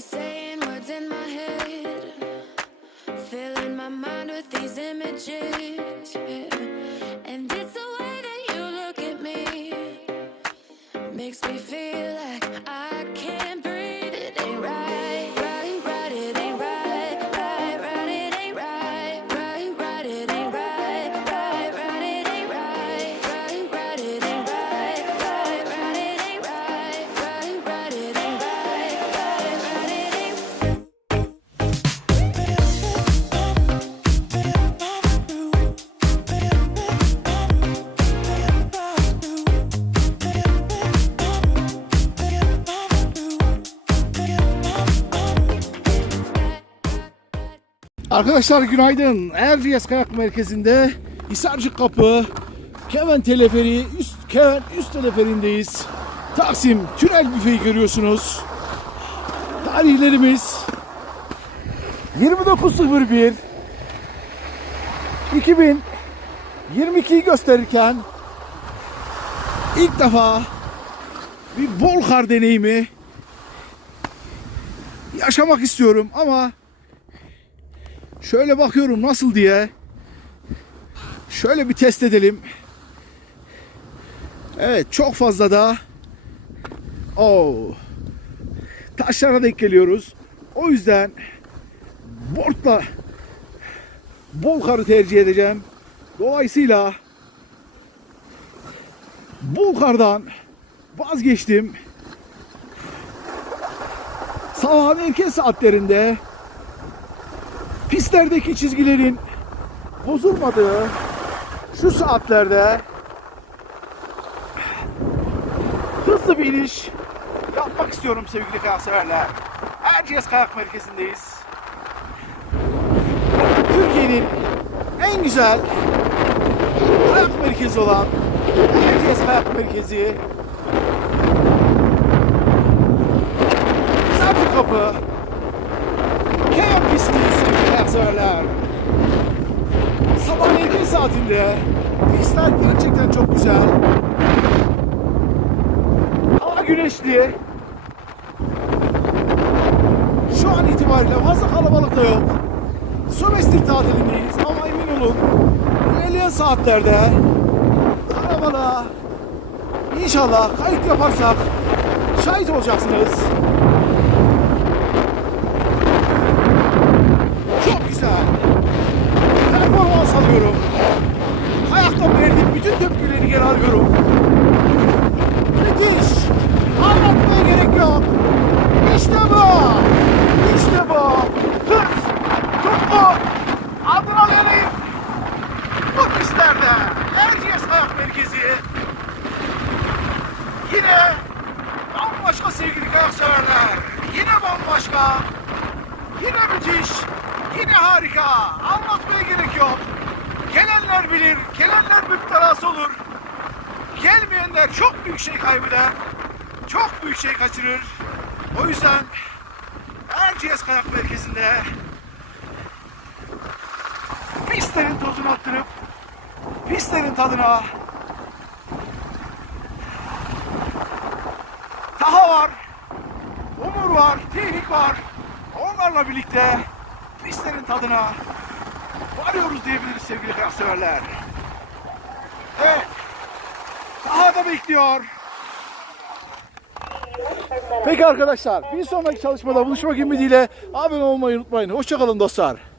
saying words in my head, filling my mind with these images. And it's the way that you look at me, makes me feel. Arkadaşlar günaydın. Erciyes Kayak Merkezi'nde Hisarcık Kapı, Keven Teleferi, üst, Keven üst teleferindeyiz. Taksim Tünel Büfeyi görüyorsunuz. Tarihlerimiz 29.01 2022'yi gösterirken ilk defa bir bol kar deneyimi yaşamak istiyorum ama Şöyle bakıyorum nasıl diye. Şöyle bir test edelim. Evet çok fazla da Oo. Taşlara denk geliyoruz. O yüzden boardla bol karı tercih edeceğim. Dolayısıyla bol kardan vazgeçtim. Sabahın erken saatlerinde pistlerdeki çizgilerin bozulmadığı şu saatlerde hızlı bir iniş yapmak istiyorum sevgili kayak severler. Erciyes Kayak Merkezi'ndeyiz. Türkiye'nin en güzel kayak merkezi olan Erciyes Kayak Merkezi Sabri Kapı Kayak pistiyiz sevgili kayak Sabah erken saatinde pistler gerçekten çok güzel. Hava güneşli. Şu an itibariyle fazla kalabalık da yok. Sömestr tatilindeyiz ama emin olun ilerleyen saatlerde kalabalığa inşallah kayıt yaparsak şahit olacaksınız. Yine bambaşka sevgili kayak severler. Yine bambaşka. Yine müthiş, yine harika. Anlatmaya gerek yok. Gelenler bilir, gelenler müptelası olur. Gelmeyenler çok büyük şey kaybeder. Çok büyük şey kaçırır. O yüzden Erciyes Kayak Merkezi'nde pistlerin tozunu attırıp pistlerin tadına Taha var, Umur var, Tevfik var. Onlarla birlikte pistlerin tadına varıyoruz diyebiliriz sevgili kıyafseverler. Evet. Daha da bekliyor. Peki arkadaşlar bir sonraki çalışmada buluşmak ümidiyle abone olmayı unutmayın. Hoşçakalın dostlar.